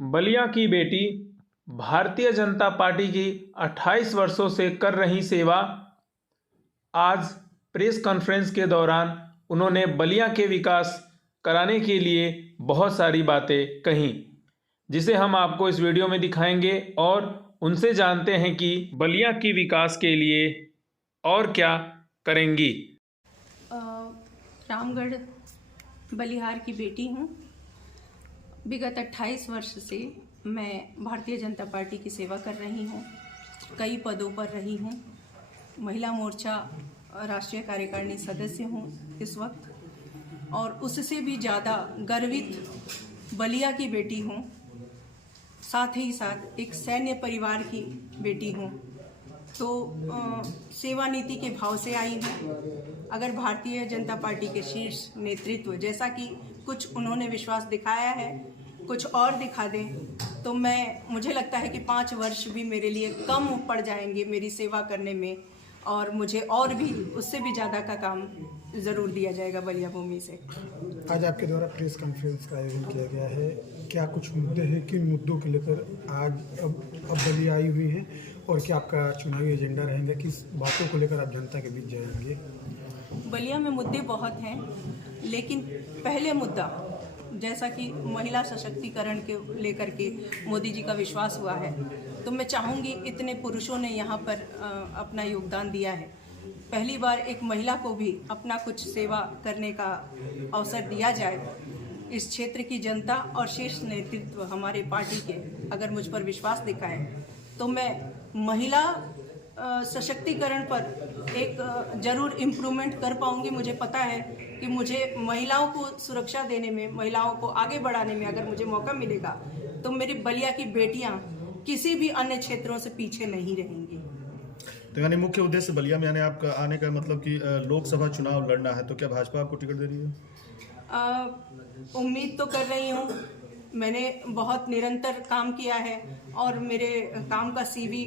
बलिया की बेटी भारतीय जनता पार्टी की 28 वर्षों से कर रही सेवा। आज प्रेस कॉन्फ्रेंस के दौरान उन्होंने बलिया के विकास कराने के लिए बहुत सारी बातें कहीं, जिसे हम आपको इस वीडियो में दिखाएंगे और उनसे जानते हैं कि बलिया की विकास के लिए और क्या करेंगी। रामगढ़ बलिहार की बेटी हूँ। विगत 28 वर्ष से मैं भारतीय जनता पार्टी की सेवा कर रही हूँ। कई पदों पर रही हूँ। महिला मोर्चा राष्ट्रीय कार्यकारिणी सदस्य हूँ इस वक्त, और उससे भी ज़्यादा गर्वित बलिया की बेटी हूँ। साथ ही साथ एक सैन्य परिवार की बेटी हूँ। तो सेवा नीति के भाव से आई हूँ। अगर भारतीय जनता पार्टी के शीर्ष नेतृत्व जैसा कि कुछ उन्होंने विश्वास दिखाया है, कुछ और दिखा दें, तो मुझे लगता है कि 5 वर्ष भी मेरे लिए कम पड़ जाएंगे मेरी सेवा करने में, और मुझे और भी उससे भी ज़्यादा का काम ज़रूर दिया जाएगा बलिया भूमि से। आज आपके द्वारा प्रेस कॉन्फ्रेंस का आयोजन किया गया है। क्या कुछ मुद्दे हैं, किन मुद्दों को लेकर आज अब बलिया आई हुई हैं, और क्या आपका चुनावी एजेंडा रहेगा, किस बातों को लेकर आप जनता के बीच जाएंगे? बलिया में मुद्दे बहुत हैं, लेकिन पहले मुद्दा जैसा कि महिला सशक्तिकरण के लेकर के मोदी जी का विश्वास हुआ है, तो मैं चाहूँगी, इतने पुरुषों ने यहाँ पर अपना योगदान दिया है, पहली बार एक महिला को भी अपना कुछ सेवा करने का अवसर दिया जाए। इस क्षेत्र की जनता और शीर्ष नेतृत्व हमारे पार्टी के अगर मुझ पर विश्वास दिखाए, तो मैं महिला सशक्तिकरण पर एक ज़रूर इम्प्रूवमेंट कर पाऊंगी। मुझे पता है कि मुझे महिलाओं को सुरक्षा देने में, महिलाओं को आगे बढ़ाने में अगर मुझे मौका मिलेगा, तो मेरी बलिया की बेटियां किसी भी अन्य क्षेत्रों से पीछे नहीं रहेंगी। तो यानी मुख्य उद्देश्य बलिया में यानी आपका आने का मतलब कि लोकसभा चुनाव लड़ना है, तो क्या भाजपा आपको टिकट दे रही है? उम्मीद तो कर रही हूँ। मैंने बहुत निरंतर काम किया है और मेरे काम का सीवी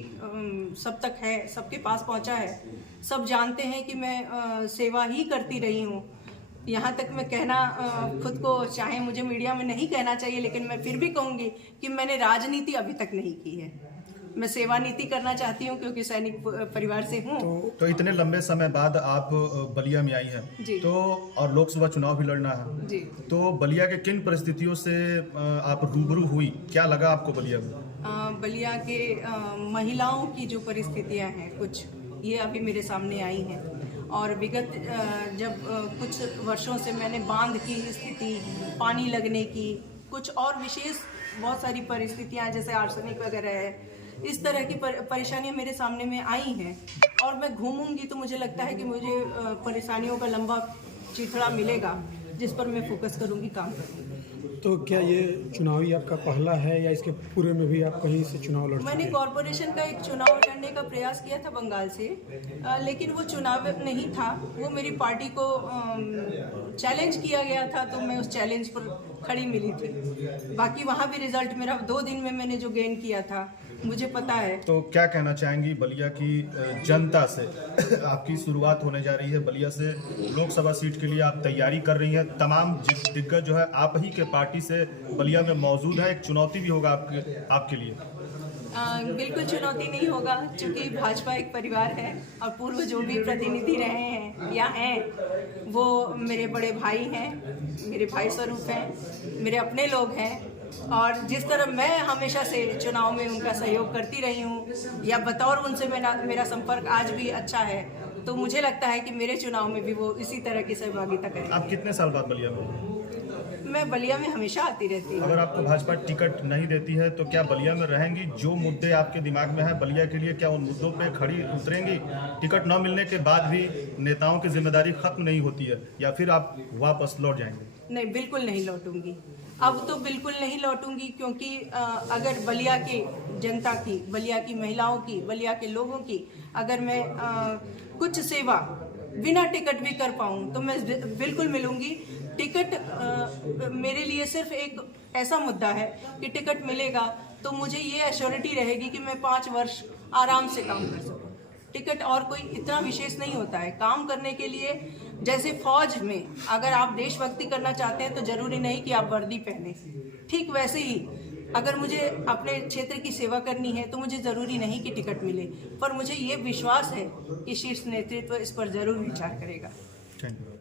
सब तक है, सबके पास पहुंचा है। सब जानते हैं कि मैं सेवा ही करती रही हूँ। यहाँ तक मैं कहना खुद को, चाहे मुझे मीडिया में नहीं कहना चाहिए, लेकिन मैं फिर भी कहूँगी कि मैंने राजनीति अभी तक नहीं की है। मैं सेवा नीति करना चाहती हूँ, क्योंकि सैनिक परिवार से हूँ। तो इतने लंबे समय बाद आप बलिया में आई हैं, तो और लोकसभा चुनाव भी लड़ना है जी। तो बलिया के किन परिस्थितियों से आप रूबरू हुई, क्या लगा आपको बलिया में? बलिया के महिलाओं की जो परिस्थितियाँ हैं, कुछ ये अभी मेरे सामने आई हैं, और विगत जब कुछ वर्षों से मैंने बांध की स्थिति, पानी लगने की, कुछ और विशेष बहुत सारी परिस्थितियाँ जैसे आर्सेनिक वगैरह है, इस तरह की परेशानियाँ मेरे सामने में आई हैं। और मैं घूमूंगी तो मुझे लगता है कि मुझे परेशानियों का लंबा चिथड़ा मिलेगा, जिस पर मैं फोकस करूंगी, काम करूंगी। तो क्या ये चुनावी आपका पहला है, या इसके पूरे में भी आप कहीं से चुनाव लड़? मैंने कॉरपोरेशन का एक चुनाव लड़ने का प्रयास किया था बंगाल से, लेकिन वो चुनाव नहीं था, वो मेरी पार्टी को चैलेंज किया गया था, तो मैं उस चैलेंज पर खड़ी मिली थी। बाकी वहाँ भी रिजल्ट मेरा 2 दिन में मैंने जो गेन किया था, मुझे पता है। तो क्या कहना चाहेंगी बलिया की जनता से? आपकी शुरुआत होने जा रही है बलिया से, लोकसभा सीट के लिए आप तैयारी कर रही हैं, तमाम दिग्गज जो है आप ही के पार्टी से बलिया में मौजूद है, एक चुनौती भी होगा आपके लिए? बिल्कुल चुनौती नहीं होगा, क्योंकि भाजपा एक परिवार है, और पूर्व जो भी प्रतिनिधि रहे हैं या हैं, वो मेरे बड़े भाई हैं, मेरे भाई स्वरूप हैं, मेरे अपने लोग हैं। और जिस तरह मैं हमेशा से चुनाव में उनका सहयोग करती रही हूँ, या बतौर उनसे मेरा संपर्क आज भी अच्छा है, तो मुझे लगता है कि मेरे चुनाव में भी वो इसी तरह की सहभागिता करें। आप कितने साल बाद बलिया में? मैं बलिया में हमेशा आती रहती हूँ। अगर आपको भाजपा टिकट नहीं देती है, तो क्या बलिया में रहेंगी? जो मुद्दे आपके दिमाग में है बलिया के लिए, क्या उन मुद्दों पे खड़ी उतरेंगी? टिकट न मिलने के बाद भी नेताओं की जिम्मेदारी खत्म नहीं होती है, या फिर आप वापस लौट जाएंगे? नहीं, बिल्कुल नहीं लौटूंगी। अब तो बिल्कुल नहीं लौटूंगी, क्योंकि अगर बलिया की जनता की, बलिया की महिलाओं की, बलिया के लोगों की अगर मैं कुछ सेवा बिना टिकट भी कर पाऊँ, तो मैं बिल्कुल मिलूंगी। टिकट मेरे लिए सिर्फ एक ऐसा मुद्दा है कि टिकट मिलेगा तो मुझे ये एश्योरिटी रहेगी कि मैं 5 वर्ष आराम से काम कर सकूँ। टिकट और कोई इतना विशेष नहीं होता है काम करने के लिए। जैसे फौज में अगर आप देशभक्ति करना चाहते हैं तो जरूरी नहीं कि आप वर्दी पहने, ठीक वैसे ही अगर मुझे अपने क्षेत्र की सेवा करनी है तो मुझे ज़रूरी नहीं कि टिकट मिले, पर मुझे ये विश्वास है कि शीर्ष नेतृत्व इस पर ज़रूर विचार करेगा। Thank you.